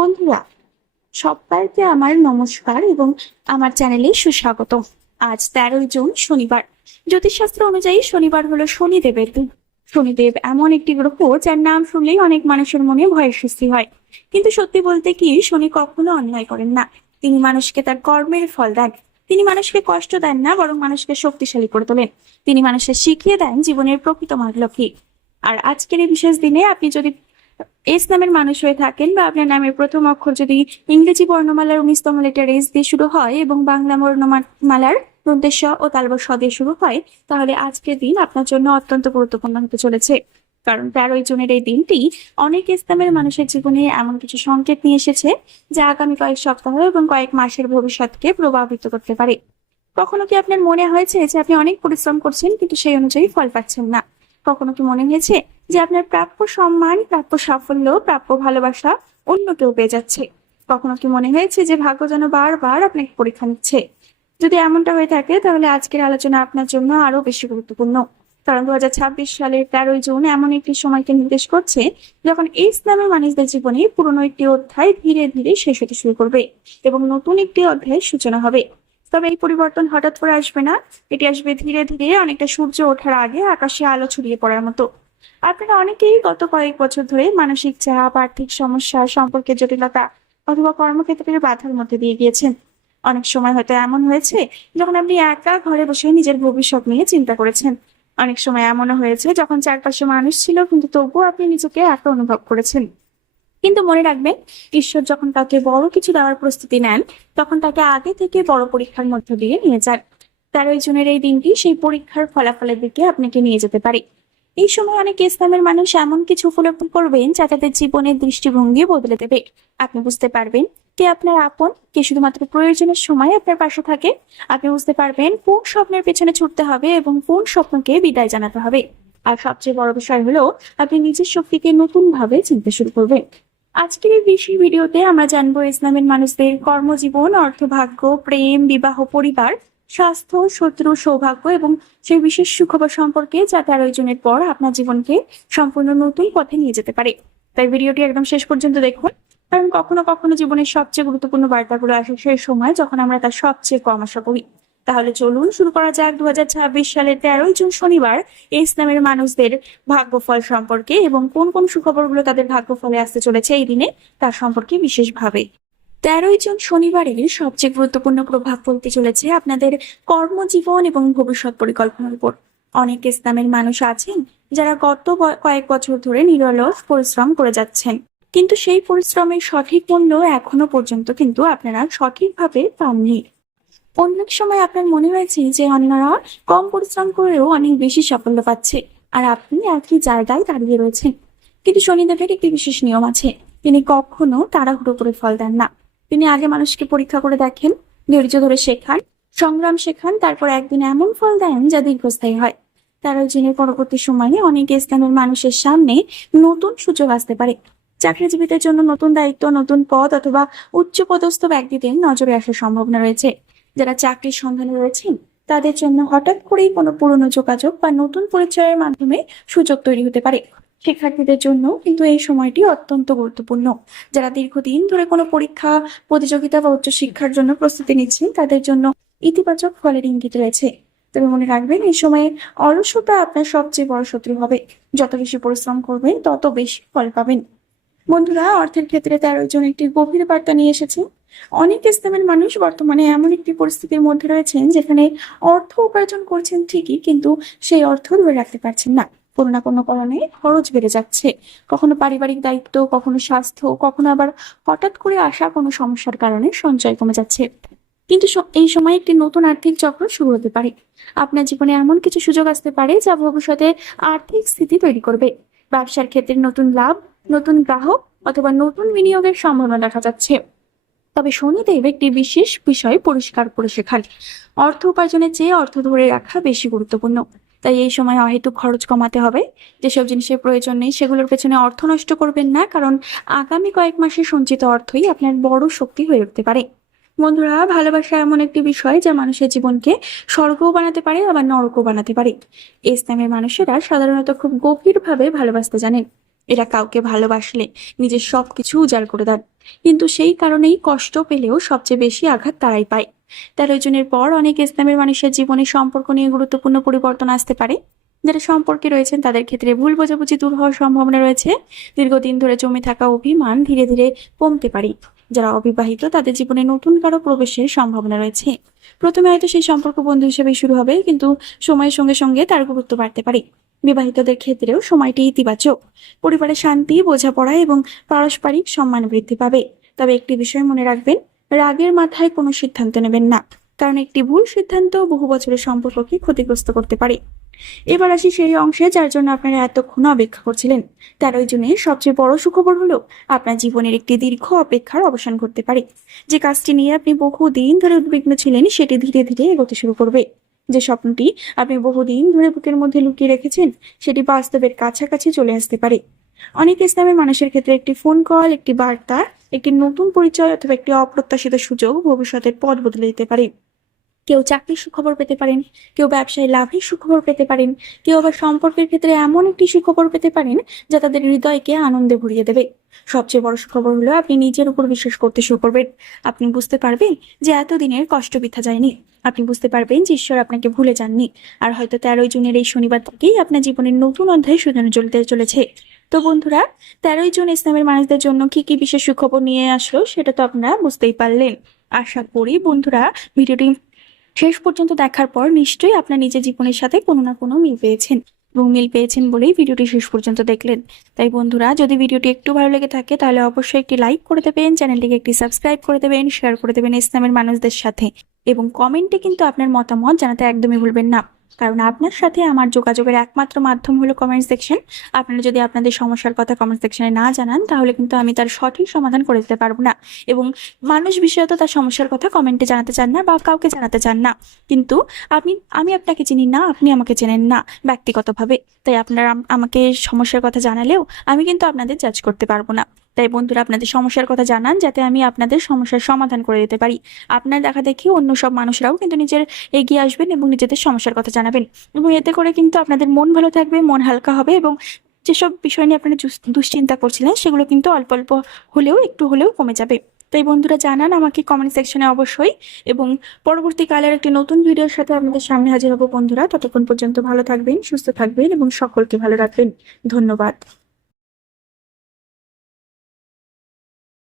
বন্ধুরা, সবাইকে আমার নমস্কার এবং আমার চ্যানেলে সুস্বাগত। আজ 13ই জুন শনিবার। জ্যোতিষশাস্ত্র অনুযায়ী শনিবার হলো শনিদেবের দিন। শনিদেব এমন একটি গ্রহ যার নাম শুনলেই অনেক মানুষের মনে ভয়ের সৃষ্টি হয়, কিন্তু সত্যি বলতে কি, শনি কখনো অন্যায় করেন না। তিনি মানুষকে তার কর্মের ফল দেন। তিনি মানুষকে কষ্ট দেন না, বরং মানুষকে শক্তিশালী করে তোলেন। তিনি মানুষের শিখিয়ে দেন জীবনের প্রকৃত মূল্য কি। আর আজকের এই বিশেষ দিনে আপনি যদি এস নামের মানুষ হয়ে থাকেন, বা আপনার নামের প্রথম অক্ষর যদি ইংরেজি বর্ণমালার 19তম লেটার এস দিয়ে শুরু হয় এবং বাংলা বর্ণমালার দন্তেশ ও তালব স দিয়ে শুরু হয়, তাহলে আজকের দিন আপনার জন্য অত্যন্ত গুরুত্বপূর্ণ হতে চলেছে। কারণ 13ই জুনের এই দিনটি অনেক ইসলামের মানুষের জীবনে এমন কিছু সংকেত নিয়ে এসেছে, যা আগামী কয়েক সপ্তাহ এবং কয়েক মাসের ভবিষ্যৎকে প্রভাবিত করতে পারে। কখনো কি আপনার মনে হয়েছে যে আপনি অনেক পরিশ্রম করছেন কিন্তু সেই অনুযায়ী ফল পাচ্ছেন না? কখনো কি মনে হয়েছে যে আপনার প্রাপ্য সম্মান, প্রাপ্য সাফল্য, প্রাপ্য ভালোবাসা অন্য কেউ পেয়ে যাচ্ছে? কখনো কি মনে হয়েছে যে ভাগ্য যেন বারবার আপনাকে পরীক্ষা নিচ্ছে? যদি এমনটা হয়ে থাকে, তাহলে আজকের আলোচনা আপনার জন্য আরো বেশি গুরুত্বপূর্ণ। কারণ 2026 সালের 13ই জুন এমন একটি সময়কে নির্দেশ করছে, যখন এই ইসলামের মানুষদের জীবনে পুরনো একটি অধ্যায় ধীরে ধীরে শেষ হতে শুরু করবে এবং নতুন একটি অধ্যায়ের সূচনা হবে। তবে এই পরিবর্তন হঠাৎ করে আসবে না। এটি আসবে ধীরে ধীরে, অনেকটা সূর্য ওঠার আগে আকাশে আলো ছড়িয়ে পড়ার মতো। আপনারা অনেকেই গত কয়েক বছর ধরে মানসিক চাপ, আর্থিক সমস্যা, সম্পর্কের জটিলতা অথবা কর্মক্ষেত্রের বাধার মধ্যে দিয়ে গিয়েছেন। অনেক সময় হয়তো এমন হয়েছে যখন আপনি একা ঘরে বসে নিজের ভবিষ্যৎ নিয়ে চিন্তা করেছেন। অনেক সময় এমনও হয়েছে যখন চারপাশে মানুষ ছিল, কিন্তু তবুও আপনি নিজেকে একা অনুভব করেছেন। কিন্তু মনে রাখবেন, ঈশ্বর যখন কাউকে বড় কিছু দেওয়ার প্রস্তুতি নেন, তখন তাকে আগে থেকে বড় পরীক্ষার মধ্য দিয়ে নিয়ে যান। 13ই জুনের এই দিনটি সেই পরীক্ষার ফলাফলের দিকে আপনাকে নিয়ে যেতে পারে। এই সময় অনেক ইসলামের মানুষ এমন কিছু উপলব্ধি করবেন যা তাদের জীবনের দৃষ্টিভঙ্গি বদলে দেবে। আপনি বুঝতে পারবেন কে আপনার আপন, কে শুধুমাত্র প্রয়োজনের সময় আপনার পাশে থাকে। আপনি বুঝতে পারবেন কোন স্বপ্নের পেছনে ছুটতে হবে এবং কোন স্বপ্নকে বিদায় জানাতে হবে। আর সবচেয়ে বড় বিষয় হলো, আপনি নিজের শক্তিকে নতুন ভাবে চিনতে শুরু করবেন। আজকের এই বিশেষ ভিডিওতে আমরা জানবো ইসলামের মানুষদের কর্মজীবন, অর্থভাগ্য, প্রেম, বিবাহ, পরিবার, স্বাস্থ্য, শত্রু, সৌভাগ্য এবং সেই বিশেষ সুখবর সম্পর্কে, যা 13ই জুনের পর আপনার জীবনকে সম্পূর্ণ নতুন পথে নিয়ে যেতে পারে। তাই ভিডিওটি একদম শেষ পর্যন্ত দেখুন, কারণ কখনো কখনো জীবনের সবচেয়ে গুরুত্বপূর্ণ বার্তাগুলো আসে সেই সময় যখন আমরা তার সবচেয়ে কম আশা করি। তাহলে চলুন শুরু করা যাক 2026 সালের 13ই জুন শনিবার এই ইসলামের মানুষদের ভাগ্যফল সম্পর্কে, এবং কোন কোন সুখবরগুলো তাদের ভাগ্যফলে আসতে চলেছে এই দিনে, তার সম্পর্কে বিশেষভাবে। 13ই জুন শনিবারের সবচেয়ে গুরুত্বপূর্ণ প্রভাব ফেলতে চলেছে আপনাদের কর্মজীবন এবং ভবিষ্যৎ পরিকল্পনার উপর। অনেক ইসলামের মানুষ আছেন যারা গত কয়েক বছর ধরে নিরলস পরিশ্রম করে যাচ্ছেন, কিন্তু সেই পরিশ্রমের সঠিক মূল্য এখনো পর্যন্ত কিন্তু আপনারা সঠিকভাবে পাননি। অনেক সময় আপনার মনে হয়েছে যে অন্যরা কম পরিশ্রম করেও অনেক বেশি সাফল্য পাচ্ছে, আর আপনি একই জায়গায় দাঁড়িয়ে রয়েছেন। কিন্তু শনিদেবের একটি বিশেষ নিয়ম আছে, তিনি কখনো তাড়াহুড়ো করে ফল দেন না। তিনি আগে মানুষকে পরীক্ষা করে দেখেন, ধৈর্য ধরে শেখান, সংগ্রাম শেখান, তারপর একদিন এমন ফল দেন যা দীর্ঘস্থায়ী হয়। 13ই জুনের পরবর্তী সময়ে অনেক ইসলামের মানুষের সামনে নতুন সুযোগ আসতে পারে। চাকরিজীবীদের জন্য নতুন দায়িত্ব, নতুন পদ অথবা উচ্চপদস্থ ব্যক্তিদের নজরে আসার সম্ভাবনা রয়েছে। যারা চাকরির সন্ধানে রয়েছেন, তাদের জন্য হঠাৎ করেই কোনো পুরনো যোগাযোগ বা নতুন পরিচয়ের মাধ্যমে সুযোগ তৈরি হতে পারে। শিক্ষার্থীদের জন্য কিন্তু এই সময়টি অত্যন্ত গুরুত্বপূর্ণ। যারা দীর্ঘদিন ধরে কোনো পরীক্ষা, প্রতিযোগিতা বা উচ্চশিক্ষার জন্য প্রস্তুতি নিচ্ছেন, তাদের জন্য ইতিবাচক ফলের ইঙ্গিত রয়েছে। তবে মনে রাখবেন, এই সময়ে অলসতা আপনার সবচেয়ে বড় শত্রু হবে। যত বেশি পরিশ্রম করবেন, তত বেশি ফল পাবেন। বন্ধুরা, অর্থের ক্ষেত্রে 13ই জুন একটি গভীর বার্তা নিয়ে এসেছে। অনেক ইসলামের মানুষ বর্তমানে এমন একটি পরিস্থিতির মধ্যে রয়েছেন যেখানে অর্থ উপার্জন করছেন ঠিকই, কিন্তু সেই অর্থ ধরে রাখতে পারছেন না। কোনো না কোনো কারণে খরচ বেড়ে যাচ্ছে। কখনো পারিবারিক দায়িত্ব, কখনো স্বাস্থ্য, কখনো আবার হঠাৎ করে আসা কোনো সমস্যার কারণে সঞ্চয় কমে যাচ্ছে। কিন্তু এই সময় একটি নতুন আর্থিক চক্র শুরু হতে পারে। আপনার জীবনে এমন কিছু সুযোগ আসতে পারে যা ভবিষ্যতে আর্থিক স্থিতি তৈরি করবে। ব্যবসার ক্ষেত্রে নতুন লাভ, নতুন গ্রাহক অথবা নতুন বিনিয়োগের সম্ভাবনা দেখা যাচ্ছে। তবে শনিদেব একটি বিশেষ বিষয় পরিষ্কার করে শেখান, অর্থ উপার্জনের চেয়ে অর্থ ধরে রাখা বেশি গুরুত্বপূর্ণ। তাই এই সময় অহেতুক খরচ কমাতে হবে। যেসব জিনিসের প্রয়োজন নেই সেগুলোর পেছনে অর্থ নষ্ট করবেন না, কারণ আগামী কয়েক মাসের সঞ্চিত অর্থই আপনার বড় শক্তি হয়ে উঠতে পারে। বন্ধুরা, ভালোবাসা এমন একটি বিষয় যা মানুষের জীবনকে স্বর্গও বানাতে পারে, আবার নরকও বানাতে পারে। ইসলামের মানুষেরা সাধারণত খুব গভীরভাবে ভালোবাসতে জানেন। এরা কাউকে ভালোবাসলে নিজের সবকিছু উজাড় করে দেন, কিন্তু সেই কারণেই কষ্ট পেলেও সবচেয়ে বেশি আঘাত তারাই পায়। 13 জনের পর অনেক ইসলামের মানুষের জীবনে সম্পর্ক নিয়ে গুরুত্বপূর্ণ পরিবর্তন আসতে পারে। যারা সম্পর্কে রয়েছেন তাদের ক্ষেত্রে ভুল বোঝাবুঝি দূর হওয়ার সম্ভাবনা রয়েছে। দীর্ঘদিন ধরে জমে থাকা অভিমান ধীরে ধীরে কমতে পারে। যারা অবিবাহিত তাদের জীবনে নতুন কারো প্রবেশের সম্ভাবনা রয়েছে। প্রথমে হয়তো সেই সম্পর্ক বন্ধু হিসেবে শুরু হবে, কিন্তু সময়ের সঙ্গে সঙ্গে তার গুরুত্ব বাড়তে পারে। বিবাহিতদের ক্ষেত্রেও সময়টি ইতিবাচক। পরিবারের শান্তি, বোঝাপড়া এবং পারস্পরিক সম্মান বৃদ্ধি পাবে। তবে একটি বিষয় মনে রাখবেন, রাগের মাথায় কোনো সিদ্ধান্ত নেবেন না, কারণ একটি ভুল সিদ্ধান্ত বহু বছরের সম্পর্ককে ক্ষতিগ্রস্ত করতে পারে। এবার আসি সেই অংশে যার জন্য আপনারা এতক্ষণ অপেক্ষা করছিলেন। 13 জুনের সবচেয়ে বড় সুখবর হলো আপনার জীবনের একটি দীর্ঘ অপেক্ষার অবসান ঘটতে পারে। যে কাজটি নিয়ে আপনি বহুদিন ধরে উদ্বিগ্ন ছিলেন সেটি ধীরে ধীরে এগোতে শুরু করবে। যে স্বপ্নটি আপনি বহুদিন ধরে বুকের মধ্যে লুকিয়ে রেখেছেন সেটি বাস্তবের কাছাকাছি চলে আসতে পারে। অনেক ইসলামের মানুষের ক্ষেত্রে একটি ফোন কল, একটি বার্তা, একটি নতুন পরিচয় অথবা একটি অপ্রত্যাশিত সুযোগ ভবিষ্যতের পথ বদলে দিতে পারে। কেউ চাকরির সুখবর পেতে পারেন, কেউ ব্যবসায় লাভের সুখবর পেতে পারেন, কেউ আবার সম্পর্কের ক্ষেত্রে এমন একটি সুখবর পেতে পারেন যা তাদের হৃদয়কে আনন্দে ভরিয়ে দেবে। সবচেয়ে বড় সুখবর হলো আপনি নিজের উপর বিশ্বাস করতে শুরু করবেন। আপনি বুঝতে পারবেন যে এতদিনের কষ্ট বৃথা যায়নি। আপনি বুঝতে পারবেন যে ঈশ্বর আপনাকে ভুলে যাননি। আর হয়তো 13 জুনের এই শনিবার থেকেই আপনার জীবনের নতুন অধ্যায় সুজানো চলতে চলেছে। তো বন্ধুরা, 13 জুন ইসলামের মানুষদের জন্য কি কি বিশেষ সুখবর নিয়ে আসলো সেটা তো আপনারা বুঝতেই পারলেন। আশা করি বন্ধুরা ভিডিওটি শেষ পর্যন্ত দেখার পর নিশ্চয়ই আপনার নিজের জীবনের সাথে কোনো না কোনো মিল পেয়েছেন, এবং মিল পেয়েছেন বলেই ভিডিওটি শেষ পর্যন্ত দেখলেন। তাই বন্ধুরা, যদি ভিডিওটি একটু ভালো লেগে থাকে তাহলে অবশ্যই একটি লাইক করে দেবেন, চ্যানেলটিকে একটি সাবস্ক্রাইব করে দেবেন, শেয়ার করে দেবেন ইসলামের মানুষদের সাথে, এবং কমেন্টে কিন্তু আপনার মতামত জানাতে একদমই ভুলবেন না। কারণ আপনার সাথে আমার যোগাযোগের একমাত্র মাধ্যম হলো কমেন্ট সেকশন। আপনারা যদি আপনাদের সমস্যার কথা কমেন্ট সেকশনে না জানান তাহলে কিন্তু আমি তার সঠিক সমাধান করে দিতে পারবো না। এবং মানুষ বিষয়ত তার সমস্যার কথা কমেন্টে জানাতে চান না বা কাউকে জানাতে চান না, কিন্তু আমি আপনাকে চিনি না, আপনি আমাকে চেনেন না ব্যক্তিগতভাবে। তাই আপনারা আমাকে সমস্যার কথা জানালেও আমি কিন্তু আপনাদের জাজ করতে পারবো না। তাই বন্ধুরা, আপনাদের সমস্যার কথা জানান যাতে আমি আপনাদের সমস্যার সমাধান করে দিতে পারি। আপনার দেখা দেখি অন্য সব মানুষরাও কিন্তু নিজের এগিয়ে আসবেন এবং নিজেদের সমস্যার কথা জানাবেন, এবং এতে করে কিন্তু আপনাদের মন ভালো থাকবে, মন হালকা হবে, এবং যেসব বিষয় নিয়ে আপনারা দুশ্চিন্তা করছিলেন সেগুলো কিন্তু অল্প অল্প হলেও একটু হলেও কমে যাবে। তাই বন্ধুরা, জানান আমাকে কমেন্ট সেকশনে অবশ্যই, এবং পরবর্তীকালের একটি নতুন ভিডিওর সাথে আপনাদের সামনে হাজির হব বন্ধুরা। ততক্ষণ পর্যন্ত ভালো থাকবেন, সুস্থ থাকবেন এবং সকলকে ভালো রাখবেন। ধন্যবাদ।